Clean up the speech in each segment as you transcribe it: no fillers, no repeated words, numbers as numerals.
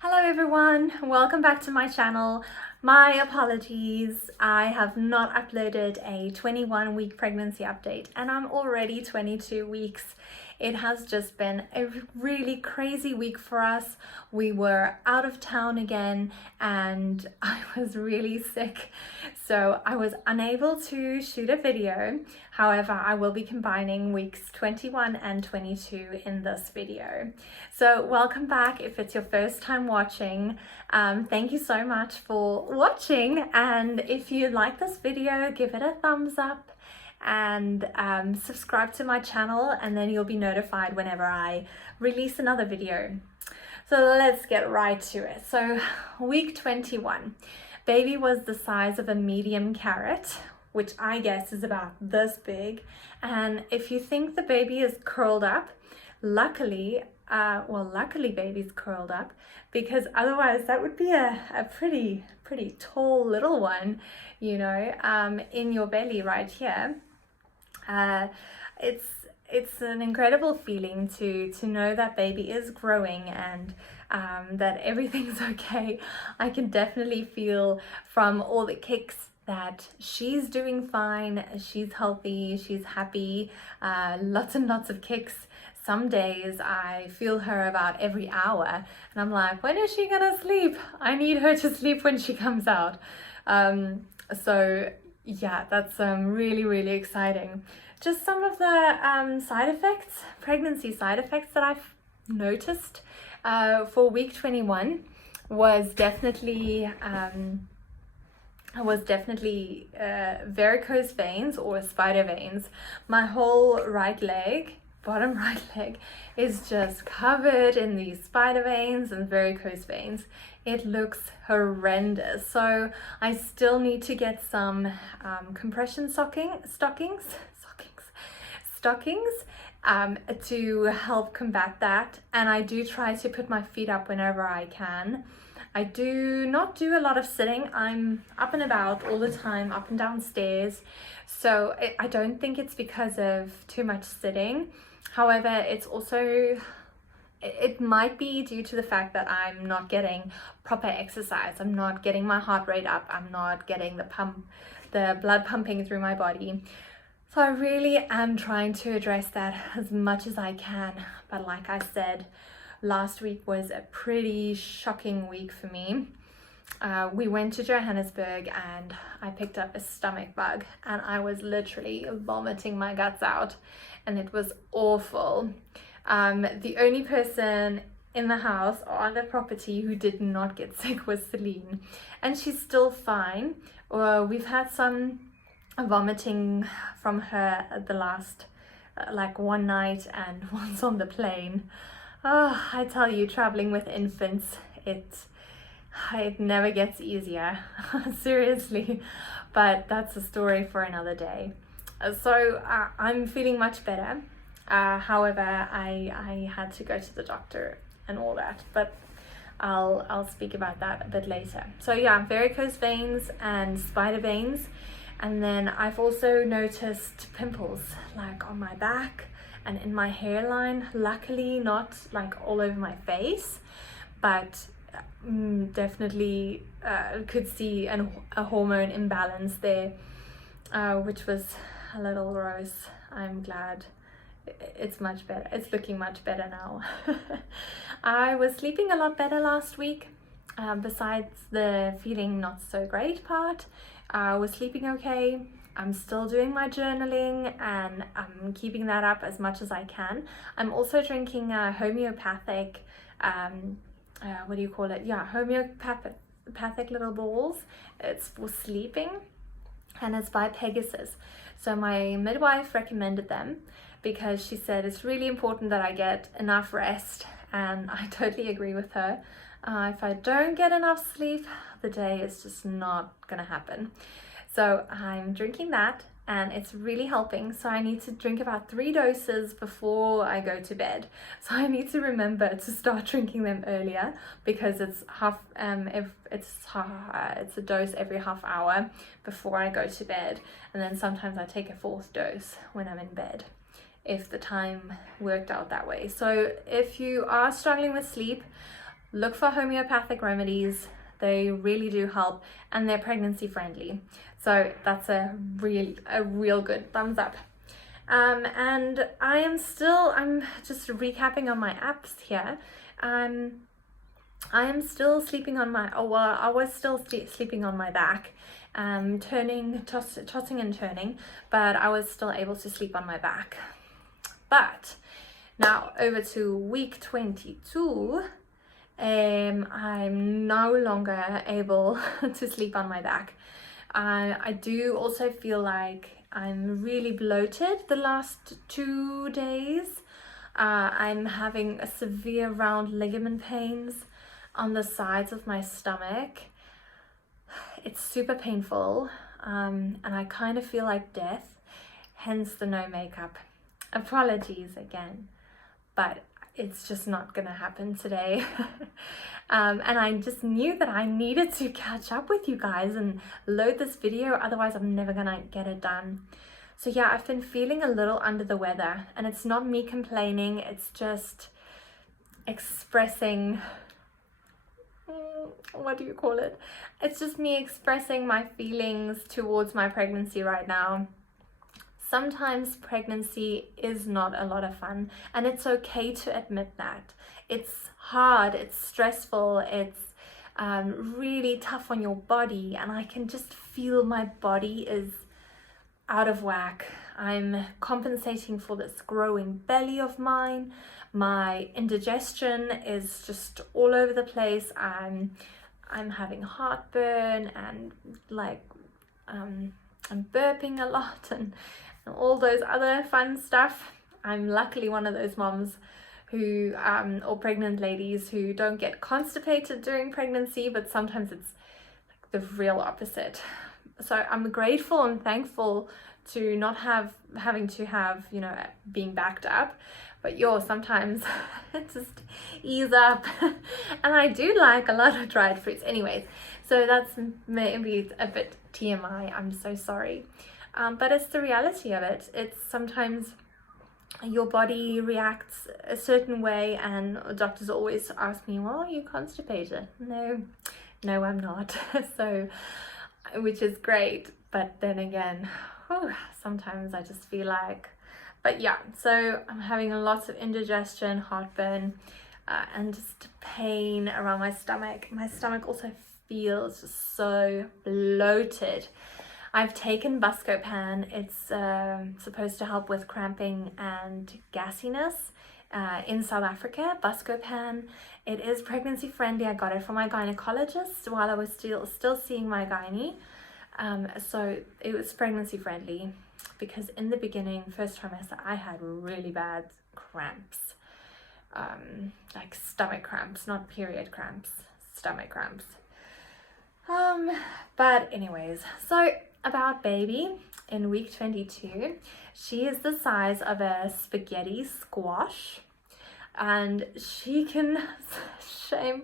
Hello everyone, welcome back to my channel. My apologies, I have not uploaded a 21-week pregnancy update and I'm already 22 weeks. It has just been a really crazy week for us. We were out of town again and I was really sick, so I was unable to shoot a video. However, I will be combining weeks 21 and 22 in this video. So welcome back if it's your first time watching. Thank you so much for watching, and if you like this video, give it a thumbs up and subscribe to my channel, and then you'll be notified whenever I release another video. So let's get right to it. So week 21, baby was the size of a medium carrot, which I guess is about this big. And if you think the baby is curled up, luckily baby's curled up, because otherwise that would be a pretty tall little one, you know, in your belly right here. It's an incredible feeling to know that baby is growing and that everything's okay. I can definitely feel from all the kicks that she's doing fine, she's healthy, she's happy, lots and lots of kicks. Some days I feel her about every hour and I'm like, when is she gonna sleep? I need her to sleep when she comes out. So yeah, that's really exciting. Just some of the pregnancy side effects that I've noticed for week 21 was definitely varicose veins or spider veins. My whole right leg, bottom right leg, is just covered in these spider veins and varicose veins. It looks horrendous. So I still need to get some compression stockings to help combat that. And I do try to put my feet up whenever I can. I do not do a lot of sitting. I'm up and about all the time, up and down stairs. So I don't think it's because of too much sitting. However, it's also, it might be due to the fact that I'm not getting proper exercise. I'm not getting my heart rate up. I'm not getting the blood pumping through my body. So I really am trying to address that as much as I can. But like I said, last week was a pretty shocking week for me. We went to Johannesburg and I picked up a stomach bug and I was literally vomiting my guts out and it was awful. The only person in the house or on the property who did not get sick was Celine, and she's still fine. We've had some vomiting from her at the last like one night and once on the plane. Oh, I tell you, traveling with infants, it never gets easier. Seriously, but that's a story for another day. So I'm feeling much better. However, I had to go to the doctor and all that, but I'll speak about that a bit later. So yeah, varicose veins and spider veins. And then I've also noticed pimples like on my back and in my hairline. Luckily not like all over my face, but definitely could see a hormone imbalance there, which was a little gross. I'm glad it's much better. It's looking much better now. I was sleeping a lot better last week. Besides the feeling not so great part, I was sleeping okay. I'm still doing my journaling and I'm keeping that up as much as I can. I'm also drinking homeopathic, what do you call it? Yeah, homeopathic little balls. It's for sleeping and it's by Pegasus. So my midwife recommended them because she said it's really important that I get enough rest, and I totally agree with her. If I don't get enough sleep, the day is just not gonna happen. So I'm drinking that and it's really helping. So I need to drink about 3 doses before I go to bed. So I need to remember to start drinking them earlier, because it's it's a dose every half hour before I go to bed, and then sometimes I take a 4th dose when I'm in bed, if the time worked out that way. So if you are struggling with sleep, look for homeopathic remedies. They really do help, and they're pregnancy friendly. So that's a real good thumbs up. And I'm just recapping on my apps here. I am still sleeping on my, I was still sleeping on my back, tossing and turning, but I was still able to sleep on my back. But now over to week 22, I'm no longer able to sleep on my back. I do also feel like I'm really bloated the last 2 days. I'm having a severe round ligament pains on the sides of my stomach. It's super painful, and I kind of feel like death, hence the no makeup. Apologies again, but it's just not gonna happen today. And I just knew that I needed to catch up with you guys and load this video, otherwise I'm never gonna get it done. So yeah, I've been feeling a little under the weather, and it's not me complaining, it's just expressing, what do you call it? It's just me expressing my feelings towards my pregnancy right now. Sometimes pregnancy is not a lot of fun, and it's okay to admit that. It's hard, it's stressful, it's really tough on your body, and I can just feel my body is out of whack. I'm compensating for this growing belly of mine. My indigestion is just all over the place. I'm having heartburn, and like I'm burping a lot and all those other fun stuff. I'm luckily one of those moms who or pregnant ladies who don't get constipated during pregnancy, but sometimes it's like the real opposite. So I'm grateful and thankful to not having to have, you know, being backed up, but sometimes just ease up. And I do like a lot of dried fruits anyways, so that's maybe a bit TMI, I'm so sorry. But it's the reality of it. It's sometimes your body reacts a certain way, and doctors always ask me, well, are you constipated? No, I'm not. So, which is great, but then again, sometimes I just feel like, but yeah, so I'm having lots of indigestion, heartburn, and just pain around my stomach. My stomach also feels just so bloated. I've taken Buscopan. It's supposed to help with cramping and gassiness in South Africa. Buscopan, it is pregnancy friendly. I got it from my gynecologist while I was still seeing my gynae. So it was pregnancy friendly, because in the beginning, first trimester, I had really bad cramps, like stomach cramps, not period cramps, stomach cramps. But anyways, so about baby in week 22, she is the size of a spaghetti squash, and she can,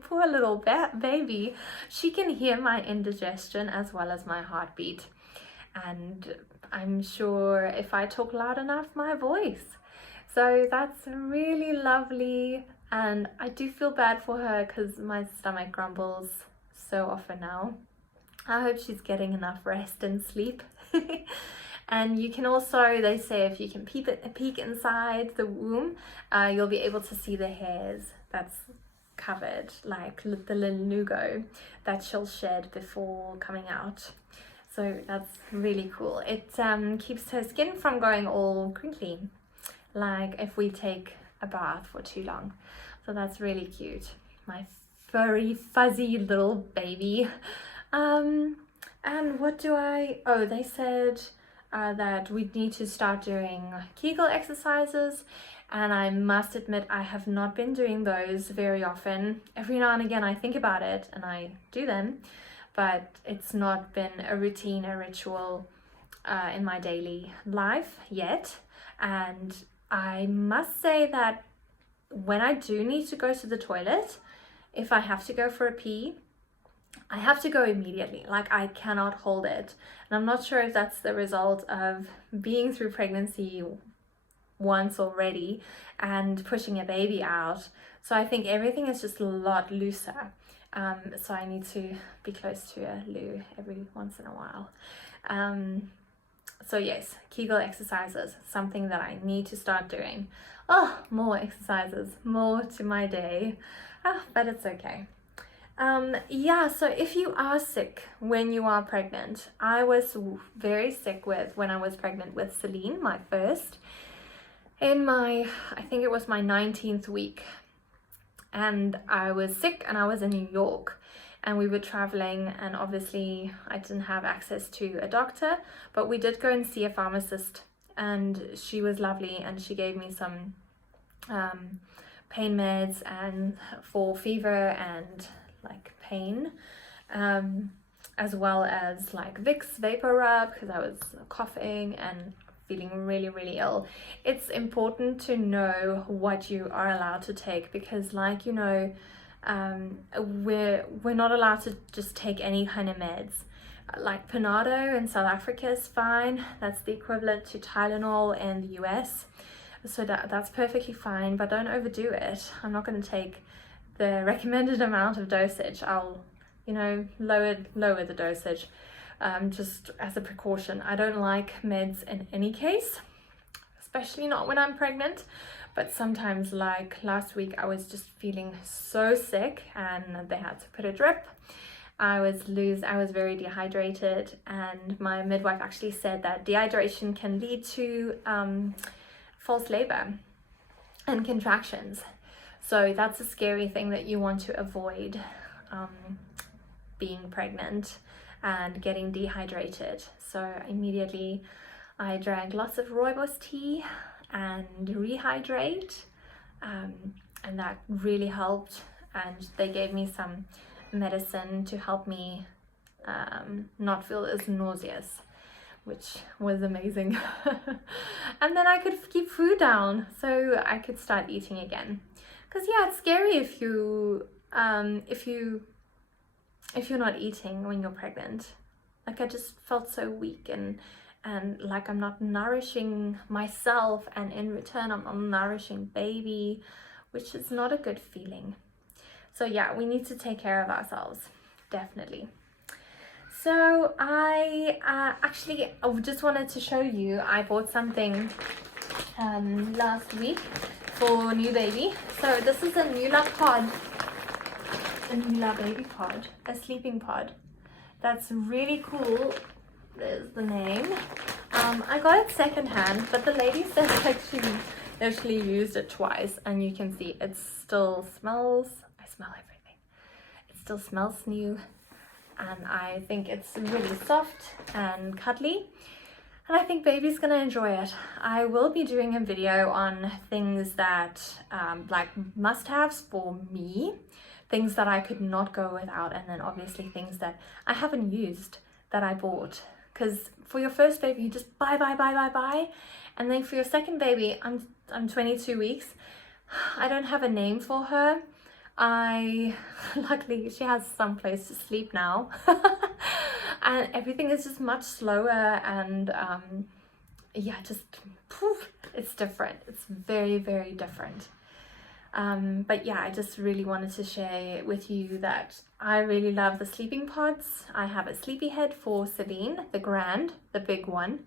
poor little baby, she can hear my indigestion as well as my heartbeat, and I'm sure if I talk loud enough, my voice. So that's really lovely, and I do feel bad for her because my stomach grumbles so often now. I hope she's getting enough rest and sleep. And you can also, they say, if you can peek inside the womb, you'll be able to see the hairs that's covered, like the little nugo that she'll shed before coming out. So that's really cool. It keeps her skin from going all crinkly, like if we take a bath for too long. So that's really cute. My furry, fuzzy little baby. And what do they said that we need to start doing Kegel exercises, and I must admit I have not been doing those very often. Every now and again I think about it and I do them, but it's not been a routine, a ritual in my daily life yet. And I must say that when I do need to go to the toilet, if I have to go for a pee, I have to go immediately. Like, I cannot hold it. And I'm not sure if that's the result of being through pregnancy once already and pushing a baby out. So I think everything is just a lot looser. So I need to be close to a loo every once in a while. So yes, Kegel exercises, something that I need to start doing. Oh, more exercises, more to my day. But it's okay. Yeah, so if you are sick when you are pregnant, I was very sick when I was pregnant with Celine, my first, in I think it was my 19th week. And I was sick and I was in New York and we were traveling, and obviously I didn't have access to a doctor, but we did go and see a pharmacist, and she was lovely and she gave me some pain meds and for fever and like pain, as well as like Vicks vapor rub because I was coughing and feeling really, really ill. It's important to know what you are allowed to take, because like, you know, we're not allowed to just take any kind of meds. Like Panado in South Africa is fine. That's the equivalent to Tylenol in the US. So that's perfectly fine, but don't overdo it. I'm not going to take the recommended amount of dosage. I'll, you know, lower the dosage, just as a precaution. I don't like meds in any case, especially not when I'm pregnant. But sometimes, like last week, I was just feeling so sick and they had to put a drip. I was very dehydrated, and my midwife actually said that dehydration can lead to false labor and contractions. So that's a scary thing that you want to avoid, being pregnant and getting dehydrated. So immediately I drank lots of rooibos tea and rehydrate, and that really helped. And they gave me some medicine to help me not feel as nauseous, which was amazing. And then I could keep food down so I could start eating again. Because yeah, it's scary if you're not eating when you're pregnant. Like I just felt so weak and like I'm not nourishing myself, and in return I'm not nourishing baby, which is not a good feeling. So yeah, we need to take care of ourselves, definitely. So I just wanted to show you, I bought something last week for new baby. So this is a Nula pod, a Nula baby pod, a sleeping pod. That's really cool. There's the name. I got it secondhand, but the lady said like she actually used it twice, and you can see it still smells. I smell everything. It still smells new, and I think it's really soft and cuddly, and I think baby's gonna enjoy it. I will be doing a video on things that like must-haves for me, things that I could not go without, and then obviously things that I haven't used that I bought. Because for your first baby, you just buy, and then for your second baby, I'm 22 weeks. I don't have a name for her. Luckily she has some place to sleep now, and everything is just much slower, and yeah, just poof, it's different. It's very, very different. But yeah, I just really wanted to share with you that I really love the sleeping pods. I have a sleepy head for Celine, the grand, the big one.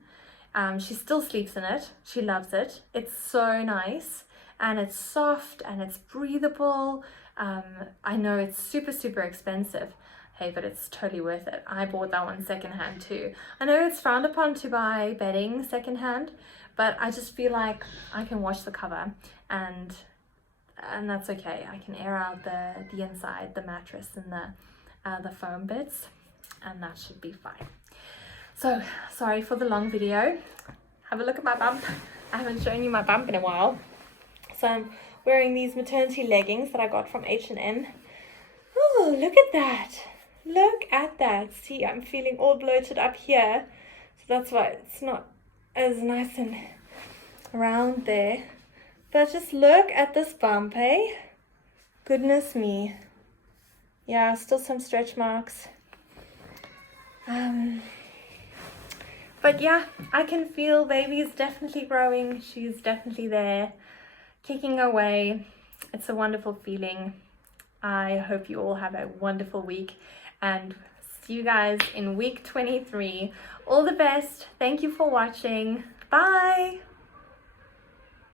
She still sleeps in it. She loves it. It's so nice, and it's soft and it's breathable. I know it's super, super expensive. Hey, but it's totally worth it. I bought that one secondhand too. I know it's frowned upon to buy bedding secondhand, but I just feel like I can wash the cover, and that's okay. I can air out the inside, the mattress and the foam bits, and that should be fine. So sorry for the long video. Have a look at my bump. I haven't shown you my bump in a while. So I'm wearing these maternity leggings that I got from H&M. Oh, look at that. Look at that. See, I'm feeling all bloated up here. So that's why it's not as nice and round there. But just look at this bump, eh? Goodness me. Yeah, still some stretch marks. But But yeah, I can feel baby is definitely growing. She's definitely there, kicking away. It's a wonderful feeling. I hope you all have a wonderful week and see you guys in week 23. All the best. Thank you for watching. Bye.